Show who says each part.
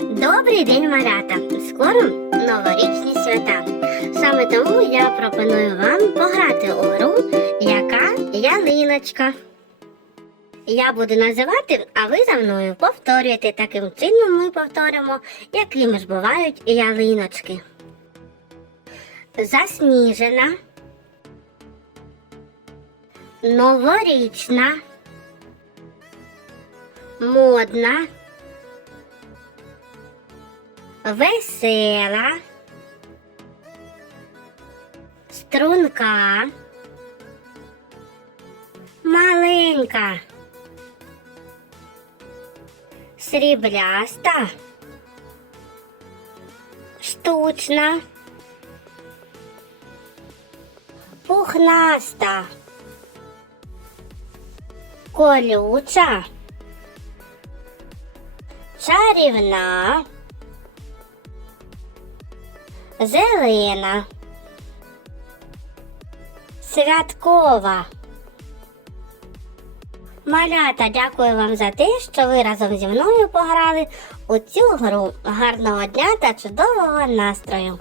Speaker 1: Добрий день, малята! Скоро новорічні свята. Саме тому я пропоную вам пограти у гру, яка ялиночка. Я буду називати, а ви за мною повторюєте. Таким чином ми повторимо, якими ж бувають ялиночки. Засніжена, новорічна, модна, весела, струнка, маленька, срібляста, штучна, пухнаста, колюча, чарівна, зелена, святкова. Малята, дякую вам за те, що ви разом зі мною пограли у цю гру. Гарного дня та чудового настрою!